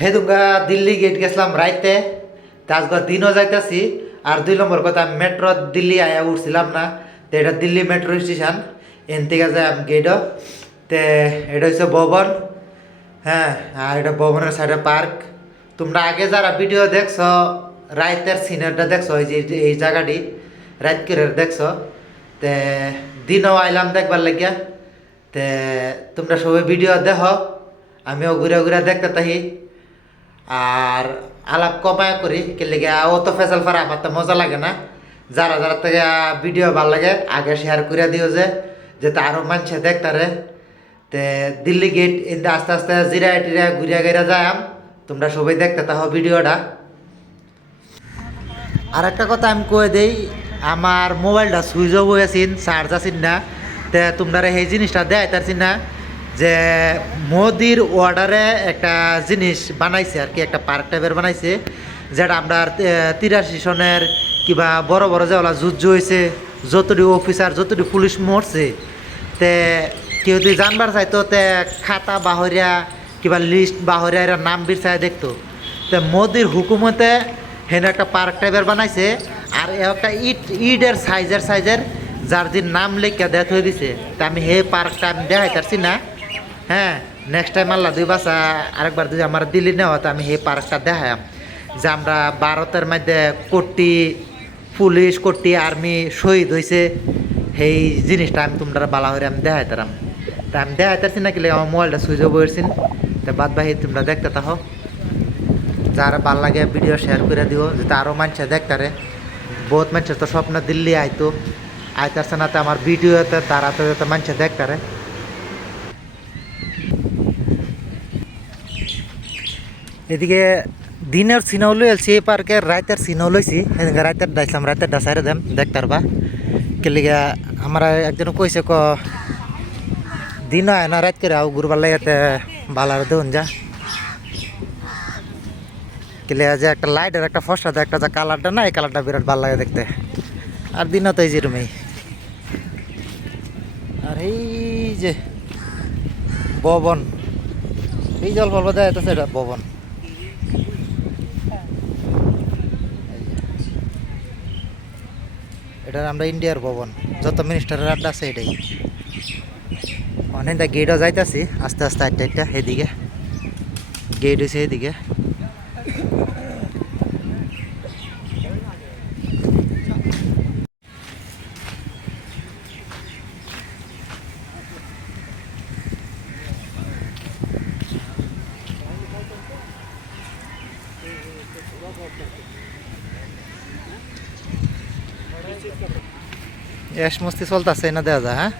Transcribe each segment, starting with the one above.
হে তুমরা Delhi gate গেছিলাম রাইতে আজকে দিনও যাইতেছি। আর 2 নম্বর কথা, মেট্রো দিল্লি আয়া উঠছিলাম না। তো এটা দিল্লি মেট্রো স্টেশন, এন থেকে যাই আমি গেটও। তে এটা হচ্ছে ভবন। হ্যাঁ, আর এটা ভবনের সাইডে পার্ক। তোমরা আগে যারা ভিডিও দেখছো রাইতের সিনারটা দেখছো, এই জায়গাটি রাইত করে দেখছো। তে দিনও আইলাম দেখবার লাগিয়া। তে তোমরা সবাই ভিডিও দেখো, আমিও ঘুরে ঘুরে দেখতে থাকি। আর আলাপ কমায় করি কে লেগে অত ফেসাল ফারা আমার তো মজা লাগে না। যারা যারা থেকে ভিডিও ভাল লাগে আগে শেয়ার করে দিও যাতে আরও মানুষে দেখতারে। তে দিল্লি গেট এতে আস্তে আস্তে জিরা টিরা ঘুরিয়া ঘুরিয়া যাই। তোমরা সবাই দেখতে থাকো ভিডিওটা। আর একটা কথা আমি কয়ে দেই, আমার মোবাইলটা সুইচ অফ হয়ে আছেন, চার্জ আছেন না। তে তোমরা সেই জিনিসটা দেয় তারছি না যে মোদির অর্ডারে একটা জিনিস বানাইছে আর কি, একটা পার্ক টাইপের বানাইছে, যেটা আমরা 83 সনের কিবা বড় বড় যেগুলা যুদ্ধ হয়েছে, যতটি অফিসার যতটি পুলিশ মরছে, তে কেউ যদি জানবার চাইতো তে খাতা বাহরিয়া কিবা লিস্ট বাহরিয়া এরা নাম বিচায় দেখতো। তে মোদির হুকুমতে হেন একটা পার্ক টাইপের বানাইছে। আর একটা ইটের সাইজের যার যে নাম লেখা দেয়া হয়ে দিছে। তা আমি হে পার্কটা আমি দেখাই পারছি না। হ্যাঁ, নেক্সট টাইম আল্লাহ দুই বাসা আরেকবার যদি আমার দিল্লি নেওয়া তো আমি হে পার্কটা দেখাই, যে আমরা ভারতের মধ্যে কোটি পুলিশ কোটি আর্মি শহীদ হয়েছে। সেই জিনিসটা আমি তোমরা বালা হয়ে আমি দেখাইতাম। তা আমি দেখাইতারছি না কি আমার মোবাইলটা সুইচ অফ হয়েছিল। তা বাদ বাহি তোমরা দেখতে থাকো। যারা ভাল লাগে ভিডিও শেয়ার করে দিও যাতে আরও মানুষে দেখতারে। বহুত মানুষের তো স্বপ্ন দিল্লি আইতারছে না, তো আমার ভিডিওতে তারা তো যাতে মানুষে দেখতারে। এদিকে দিনের সিনাও লইছি এই পার্কে, রাতের সিনাও লইছি। এদিকে রাতের ডাইছিলাম, রাতের ডাসাইরে দেম দেখতার বা কেলিগা আমার একজন কইছে দিন হয় না রাত করে ঘুরবার লাগাতে ভালো দেউন যা কেলে যে একটা লাইটের একটা ফসা একটা যা কালারটা না, এই কালারটা বিরাট ভালো লাগে দেখতে। আর দিনও তো এই যেরমেই। আর এই যে ভবন, এই জল ফল দেয় তো সেটা ভবন। এটা আমরা ইন্ডিয়ার ভবন, যত মিনিস্টারের আড্ডা আছে এটাই। অনেকটা গেটও যাইতেছি আস্তে আস্তে একটা এদিকে গেট হয়েছে এদিকে। এস মস্তি চলতেছে না দেওয়া যায়। হ্যাঁ,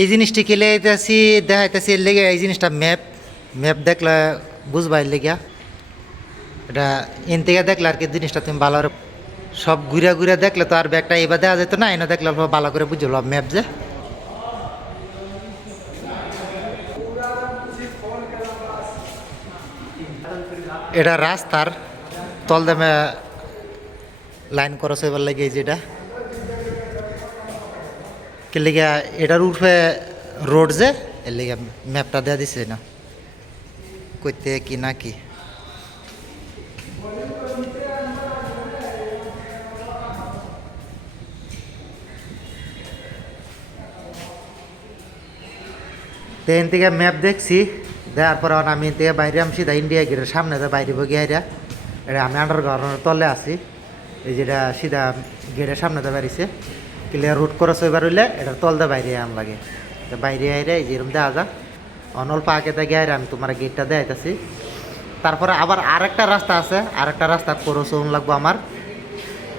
এই জিনিসটি কেলে দেখাইতেছি এর লেগে। এই জিনিসটা ম্যাপ দেখলে বুঝবা এর লেগিয়া। এটা এন থেকে দেখলে আর কি জিনিসটা তুমি ভালো সব ঘুরে ঘুরে দেখলে তো আর ব্যাগটা এবার দেওয়া যেত না। এনে দেখলে ভালো করে বুঝলো ম্যাপ যে। এটা রাস্তার তল দামে লাইন করস এবার লাগে যেটা কে লেগে এটার উঠে রোড যে এর লেগে ম্যাপটা দেওয়া দিছে না কইতে কি না কি। তো এন থেকে ম্যাপ দেখছি, দেওয়ার পর আমি এন থেকে বাইরে আমি সিধা ইন্ডিয়া গেটের সামনে বাইরে গিয়ে এটা আমি আন্ডারগ্রাউন্ডের তলে আছি। এই যেটা সিধা গেটের সামনে বেরিয়েছে ক্লিয়ার রুট করে এবার হইলে এটার তল দিয়ে বাইরে আম লাগে। তো বাইরে আইরে এই যেরকম দেওয়া যা অনল্প আগে দেখে আইরে আমি তোমার গেটটা দেখাইতেছি। তারপরে আবার আরেকটা রাস্তা আছে, আরেকটা রাস্তা করোসন লাগবো আমার।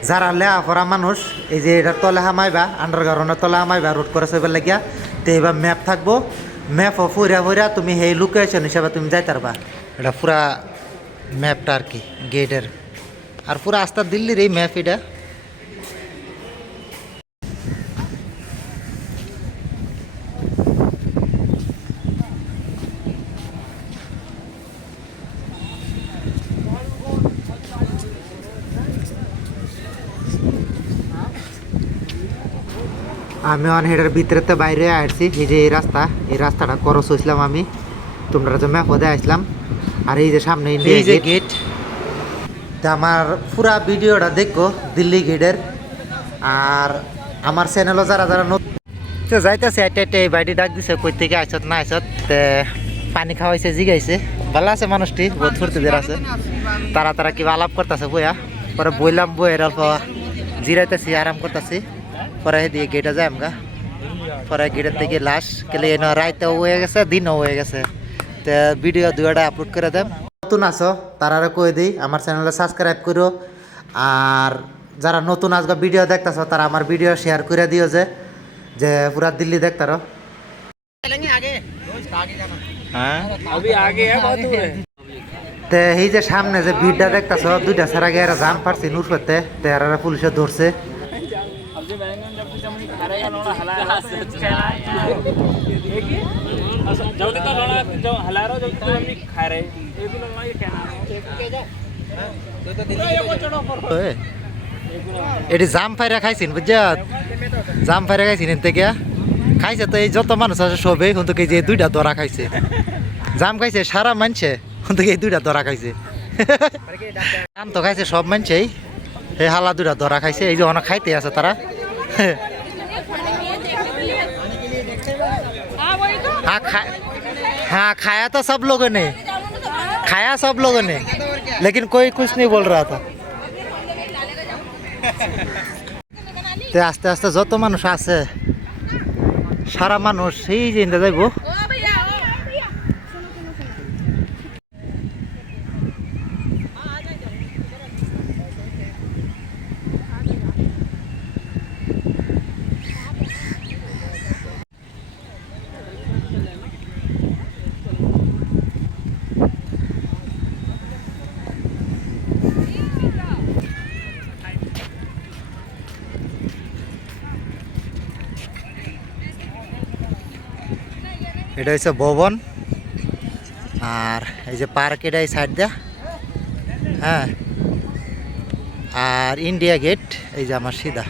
যারা লেহা পড়া মানুষ এই যে এটার তলে হামাইবা, আন্ডারগ্রাউন্ডের তলে হামাইবা রুট করে এবার লাগিয়া। তো এবার ম্যাপ থাকবো, ম্যাপও ফুরা তুমি সেই লোকেশন হিসাবে তুমি যাইতে পারবা। এটা পুরা ম্যাপটা আর কি গেটের, আর পুরা আস্তা দিল্লির এই ম্যাপ এটা। আমি হেডের ভিতরেতে বাইরে আসছি। এই যে এই রাস্তাটা ক্রস হয়েছিলাম আমি, তোমরা যে ম্যাপও দিয়ে আসলাম। আর এই যে সামনে ইন্ডিয়া গেট। তা আমার পুরা ভিডিওটা দেখো দিল্লি গেটের। আর আমার চ্যানেলও যারা যারা নতুন যাইতেছে একটা এই বাড়ি ডাক দিছে, কই থেকে আইসত না আইসত, পানি খাওয়াইছে, জিগাইছে। ভালো আছে মানুষটি, বহুত ফুর্তিদের আছে। তারা কিবা আলাপ করতেছে বইয়া। পরে বইলাম, বইয়ের অল্প জিরাইতেছি, আরাম করতেছি। পরে দিয়ে গেটে যাই আমগা। পরে গেটের থেকে লাশ কেলে রাইতেও হয়ে গেছে, দিনও হয়ে গেছে। তো ভিডিও দুইটা আপলোড করে দেব। নতুন আছো তারা কই দিই আমার চ্যানেলে সাবস্ক্রাইব করো। আর যারা নতুন আজকে ভিডিও দেখতেছ তারা আমার ভিডিও শেয়ার করে দিও, যে পুরা দিল্লি দেখতারো। এই যে সামনে যে ভিড়টা দেখতেছ, দুইটা ছাড়া গিয়ে জাম পারছি নূর করতে, তেরা পুলিশে ধরছে। এটি জাম ফাইরা খাইছেন, বুঝছ? জাম ফাইরা খাইছেন এর থেকে খাইছে তো এই যত মানুষ আছে সবে, কিন্তু যে দুইটা দরা খাইছে। জাম খাইছে সারা মানছে, কিন্তু এই দুইটা দরা খাইছে। জাম তো খাইছে সব মানছেই, এই হালা দুইটা দরা খাইছে। এই যে অনেক খাইতে আছে তারা। हाँ खाया तो सब लोगों ने, खाया सब लोगों ने, लेकिन कोई कुछ नहीं बोल रहा था। তো আস্তে আস্তে যত মানুষ আছে সারা মানুষ সেই যে যাইব। এটা হচ্ছে ভবন, আর এই যে পার্ক এটা এই সাইড দিয়া। হ্যাঁ, আর ইন্ডিয়া গেট এই যে আমার সিধা।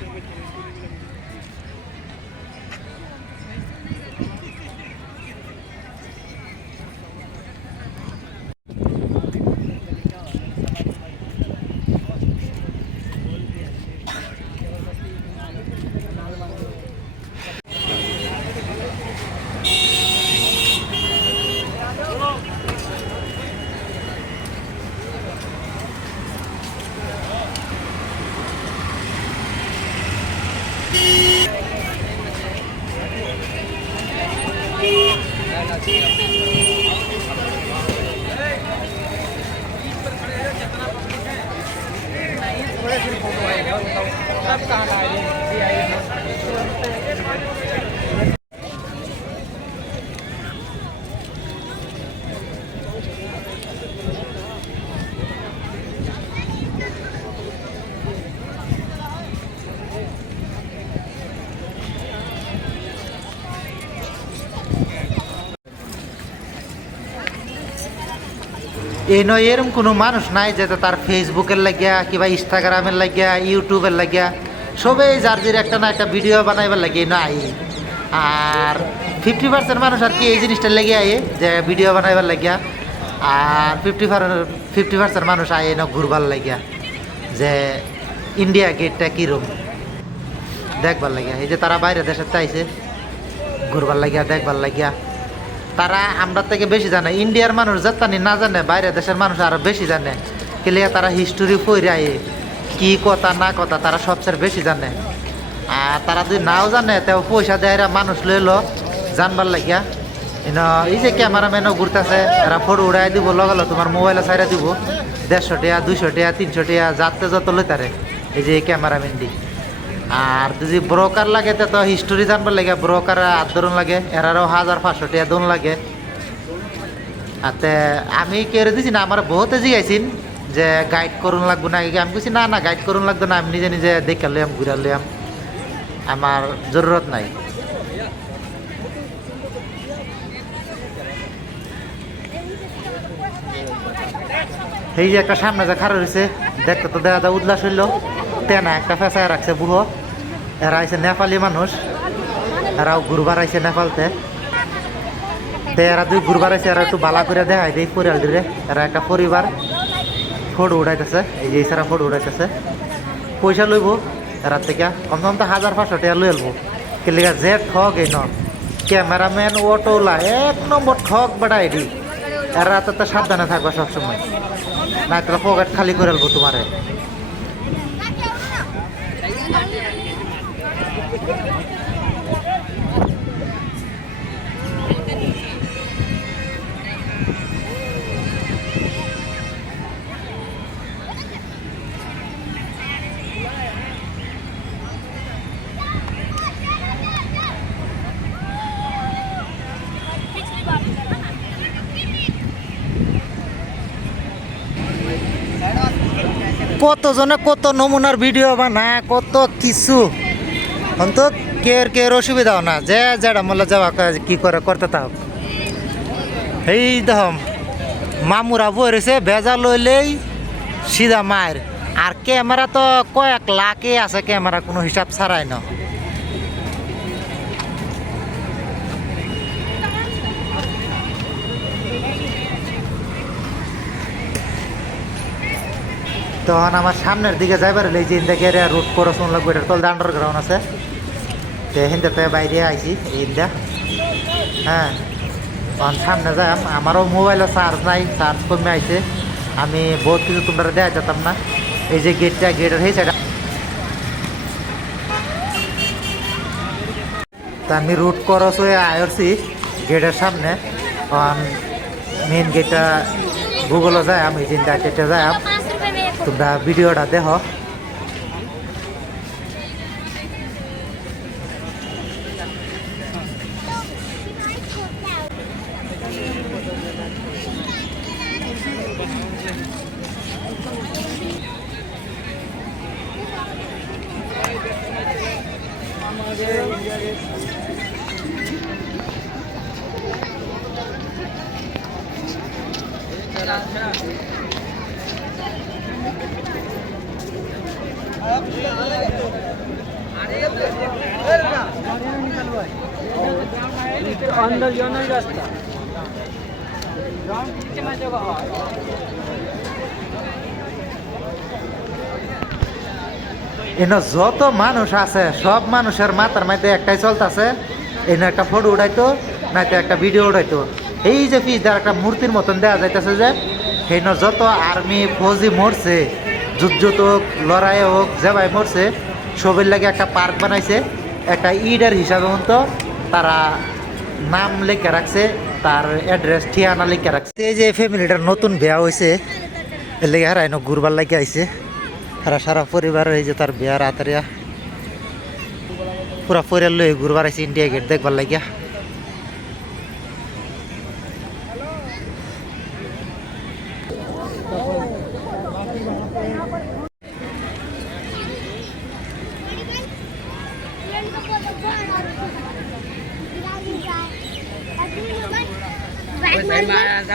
এই নয় এরকম কোনো মানুষ নাই যে তার ফেসবুকের লাগিয়া কিংবা ইনস্টাগ্রামের লাগিয়া ইউটিউবের লাগিয়া সবাই যার যে একটা না একটা ভিডিও বানাইবার লাগে নাই। আর 50% মানুষ আর কি এই জিনিসটা লেগে আয়ে যে ভিডিও বানাইবার লাগিয়া, আর 50% মানুষ আয়ে না ঘুরবার লাগিয়া যে ইন্ডিয়া গেটটা কীরকম দেখবার লাগিয়া। এই যে তারা বাইরে দেশের চাইছে ঘুরবার লাগিয়া, দেখবার লাগিয়া। তারা আমরা থেকে বেশি জানে, ইন্ডিয়ার মানুষ যাত্রানি না জানে, বাইরের দেশের মানুষ আরো বেশি জানে। কেলিয়া তারা হিস্টোরি পড়ে কি কথা না কথা তারা সবচেয়ে বেশি জানে। আর তারা যদি নাও জানে তেও পয়সা দেয় মানুষ লইলো জানবার লাগিয়া। এই যে ক্যামেরাম্যানও ঘুরতেছে, এরা ফটো উড়াই দিব, লগালো তোমার মোবাইলে ছাইরা দিব 150 টাকা 200 টাকা 300 টাকা যাতে যত লইতারে এই যে ক্যামেরাম্যান দি। আর যদি ব্রোকার লাগে তো হিস্টোরি জানবার লাগে, ব্রোকার আদরণ লাগে, এরারও 1500 টাকা দন লাগে। আর আমি কেড়ে দিছি না, আমার বহুতে জিগাইছিন যে গাইড করুন লাগবো না। আমি বলছি না না গাইড করুন লাগতো না, আমি নিজে নিজে দেখে লিয়াম ঘুরে লিয়াম, আমার জরুরত নাই। এই যে একটা সামনে যে খারাপ হয়েছে দেখতে তো দেখা যায় উল্লাস হইল, তেনা একটা ফেঁচায় রাখছে বুড়ো। এরা হয়েছে নেপালি মানুষ, এরাও ঘুরবার আইছে নেপালতে। তো এরা দুই ঘুরবার আইছে, এরা একটু বালা করে দেখাই দেয় পরিয়াল দিলে। এরা একটা পরিবার ফটো উঠাইতেছে, এই যে এছাড়া ফটো উঠাইতেছে। পয়সা লইব এরা থেকে কম তো 1500 টাকা লই আলবো। কেলিগা যে ঠক এই ন ক্যামেরাম্যান অটোলা 1 নম্বর ঠক বেটা এডি। এরা তো সাবধানে থাকবা সবসময়, না তোরা পকেট খালি করে আলবো তোমারে। কতজনে কত নমুনার ভিডিও বানায়, কত কিছু অন্ত কের অসুবিধাও না, যে যেটা মূল্য যাওয়া কি করে করতে থাক। এই দেখম মামুরা বই রয়েছে ভেজা লইলেই সিধা মায়ের। আর ক্যামেরা তো কয়েক লাখে আছে, ক্যামেরা কোনো হিসাব ছাড়াই না। তখন আমার সামনের দিকে যাইবার এই যে ইন্দা গেরিয়া রোড ক্রস লাগবে, এটার তল আন্ডারগ্রাউন্ড আছে। তো হিন্দাতে বাইরে আইছি ইন্দা। হ্যাঁ, তখন সামনে যাই। আমারও মোবাইলে চার্জ নাই, চার্জ কমে আইছে। আমি বহুত কিছু তোমরা দেওয়া যেতাম না। এই যে গেটটা, গেটের সেই সাইড তা আমি রুট ক্রস হয়ে আয়রছি গেটের সামনে। মেন গেটটা গুগলও যায়, আমি চিন্তা গেটে যাই। তোমরা ভিডিওটা দেখো। अंदर जाना ही रास्ता ग्राउंड नीचे में जगह है। এনে যত মানুষ আছে সব মানুষের মাথার মধ্যে একটাই চলতেছে, এনে একটা ফটো উঠাইতো, নাইতো একটা ভিডিও উঠাইতো। এই যে পিসদার একটা মূর্তির মতন দেওয়া যাইতেছে যে হেন যত আর্মি ফৌজি মরছে, যুদ্ধ হোক লড়াই হোক যে ভাই মরছে, সবের লাগে একটা পার্ক বানাইছে। একটা ইডের হিসাবে মতো তারা নাম লিখে রাখছে, তার অ্যাড্রেস ঠিকানা লিখে রাখছে। এই যে ফ্যামিলিটার নতুন বিয়া হয়েছে, এর লেগে হারাই ঘুরবার লাগে আইছে। আর সারা পরিবার এই যে তার বিয়ার আতারিয়া পুরা পরিবার লই ঘুরবার আইছে ইন্ডিয়া গেট দেখবার লাগিয়া।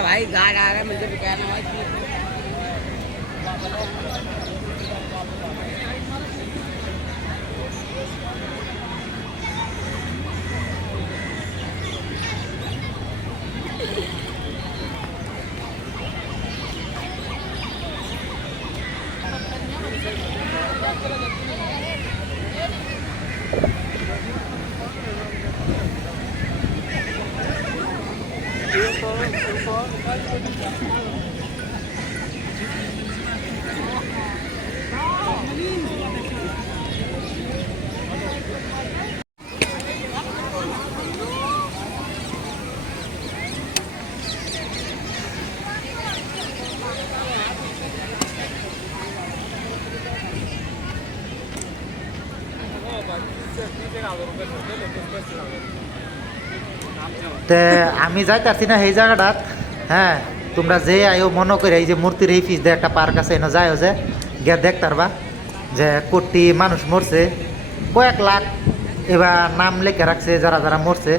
भाई गा रहा है मुझे भी कहना है। তে আমি যাইতাছি না সেই জায়গাটাত। হ্যাঁ, তোমরা যে আয়ো মনে করে এই যে মূর্তির এই পিস দিয়ে একটা পার্ক আছে, এনে যাইও যে গিয়া দেখতারবা যে কোটি মানুষ মরছে, কয়েক লাখ এবার নাম লেখে রাখছে যারা যারা মরছে।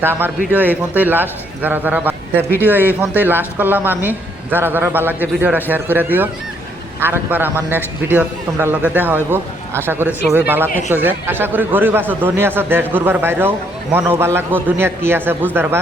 তা আমার ভিডিও এই ফোনতেই লাস্ট, যারা যারা ভিডিও এই ফোনতেই লাস্ট করলাম আমি। যারা যারা ভালো লাগছে ভিডিওটা শেয়ার করে দিও। আরেকবার আমার নেক্সট ভিডিও তোমরা লগে দেখা হইব। আশা করি সবাই ভালো থাকতো যে আশা করি গরিব আছো ধনী আছো দেশ ঘুরবার বাইরেও মনও ভালো লাগবো দুনিয়াত কি আছে বুঝতে পারবা